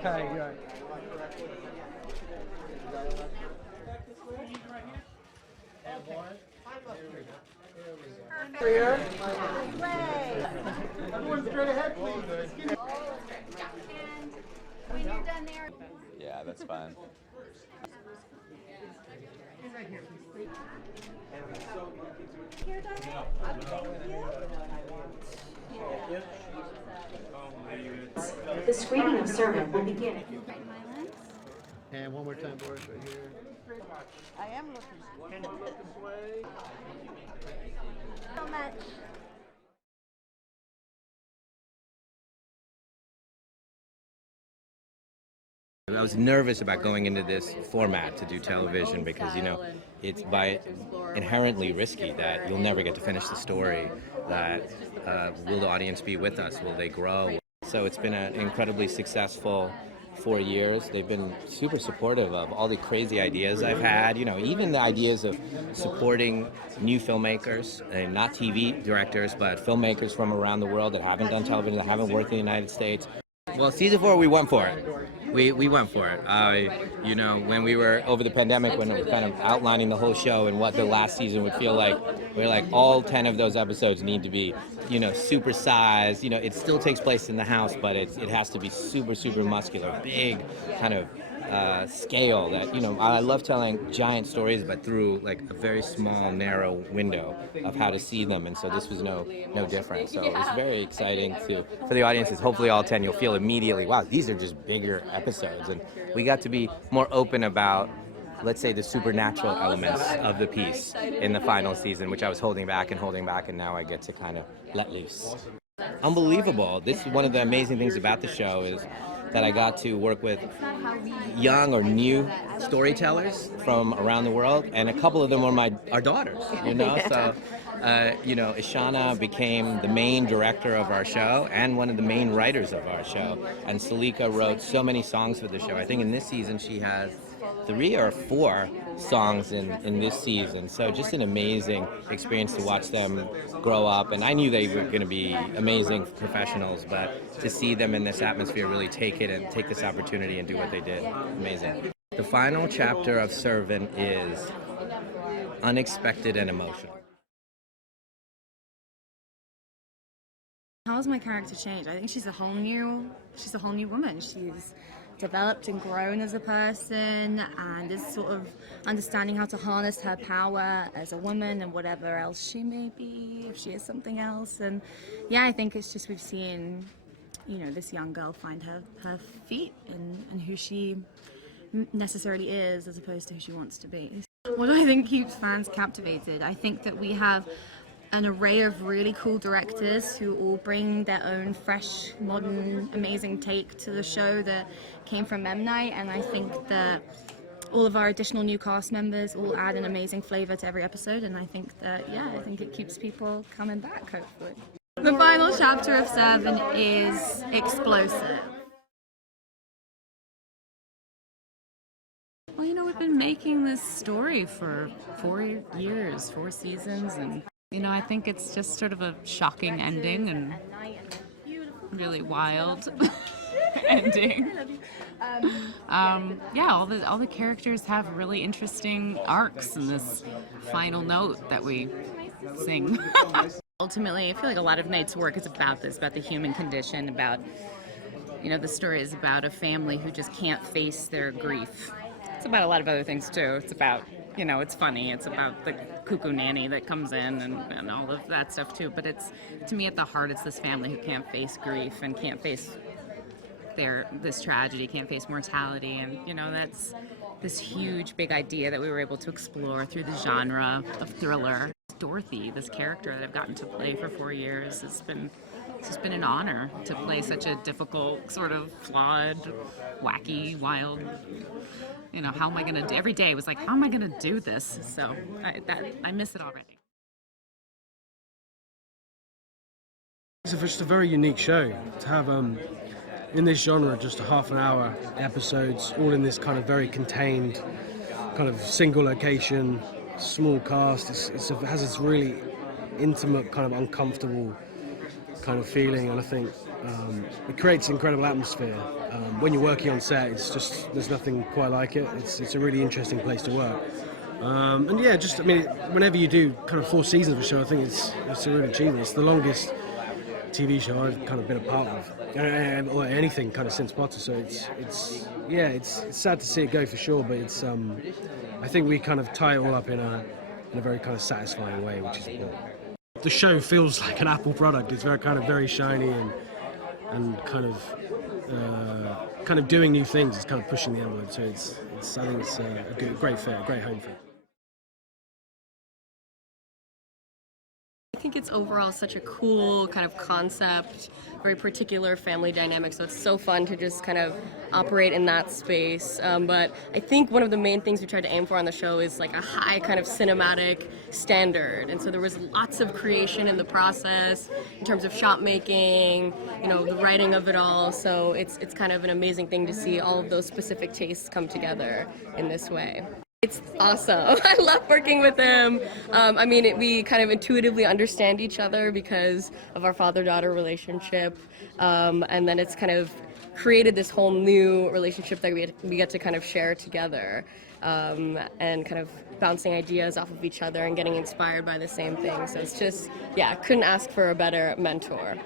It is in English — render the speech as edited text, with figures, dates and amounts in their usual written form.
Okay, right. Here. Everyone straight ahead, please. And when you're done there. Yeah, that's fine. The screening of Servant will begin. And one more time, Boris, right here. I am looking. Can you look this way? So much. I was nervous about going into this format to do television because, you know, it's by inherently risky that you'll never get to finish the story, that will the audience be with us, will they grow? So it's been an incredibly successful 4 years. They've been super supportive of all the crazy ideas I've had, you know, even the ideas of supporting new filmmakers, and not TV directors, but filmmakers from around the world that haven't done television, that haven't worked in the United States. Well, season 4, we went for it. We went for it. You know, when we were over the pandemic, when we were kind of outlining the whole show and what the last season would feel like, we were like, all 10 of those episodes need to be, you know, super sized. You know, it still takes place in the house, but it has to be super, super muscular, big kind of scale that, you know, I love telling giant stories, but through like a very small, narrow window of how to see them. And so this was no different. So it was very exciting for the audiences. Hopefully all 10, you'll feel immediately, wow, these are just bigger episodes. And we got to be more open about, let's say, the supernatural elements of the piece in the final season, which I was holding back, and now I get to kind of let loose. Unbelievable. This is one of the amazing things about the show is that I got to work with young or new storytellers from around the world, and a couple of them were our daughters, you know. So, you know, Ishana became the main director of our show and one of the main writers of our show, and Salika wrote so many songs for the show. I think in this season she has 3 or 4 songs in this season. So just an amazing experience to watch them grow up. And I knew they were going to be amazing professionals, but to see them in this atmosphere really take this opportunity and do what they did, amazing. The final chapter of Servant is unexpected and emotional. How has my character changed? I think she's a whole new woman. She's developed and grown as a person, and is sort of understanding how to harness her power as a woman and whatever else she may be, if she is something else. And yeah, I think it's just we've seen, you know, this young girl find her feet and who she necessarily is as opposed to who she wants to be. What do I think keeps fans captivated? I think that we have an array of really cool directors who all bring their own fresh, modern, amazing take to the show that came from M. Night, and I think that all of our additional new cast members all add an amazing flavor to every episode, and I think that, yeah, I think it keeps people coming back, hopefully. The final chapter of Servant is explosive. Well, you know, we've been making this story for 4 years, 4 seasons, and you know, I think it's just sort of a shocking ending and really wild ending. Yeah, all the characters have really interesting arcs in this final note that we sing. Ultimately, I feel like a lot of Night's work is about this, about the human condition, about, you know, the story is about a family who just can't face their grief. It's about a lot of other things too. It's about, you know, it's funny. It's about the cuckoo nanny that comes in and all of that stuff too. But it's, to me, at the heart, it's this family who can't face grief and can't face this tragedy, can't face mortality. And, you know, that's this huge, big idea that we were able to explore through the genre of thriller. Dorothy, this character that I've gotten to play for 4 years, it's just been an honor to play such a difficult, sort of flawed, wacky, wild, you know, how am I going to do, every day was like, how am I going to do this? So I miss it already. It's just a very unique show to have in this genre, just a half-an-hour episodes, all in this kind of very contained, kind of single location, small cast. It has this really intimate, kind of uncomfortable kind of feeling, and I think It creates incredible atmosphere. When you're working on set, there's nothing quite like it. It's a really interesting place to work. And yeah, whenever you do kind of 4 seasons of a show, I think it's a real achievement. It's the longest TV show I've kind of been a part of, or anything kind of since Potter. So it's sad to see it go for sure, but I think we kind of tie it all up in a very kind of satisfying way, which is important. The show feels like an Apple product. It's very shiny and kind of doing new things. It's kind of pushing the envelope. So I think it's a great fit, a great home fit. I think it's overall such a cool kind of concept, very particular family dynamic, so it's so fun to just kind of operate in that space. But I think one of the main things we tried to aim for on the show is like a high kind of cinematic standard, and so there was lots of creation in the process in terms of shot making, the writing of it all, so it's kind of an amazing thing to see all of those specific tastes come together in this way. It's awesome. I love working with him. We kind of intuitively understand each other because of our father-daughter relationship, and then it's kind of created this whole new relationship that we get to kind of share together, and kind of bouncing ideas off of each other and getting inspired by the same thing. So it's just, couldn't ask for a better mentor.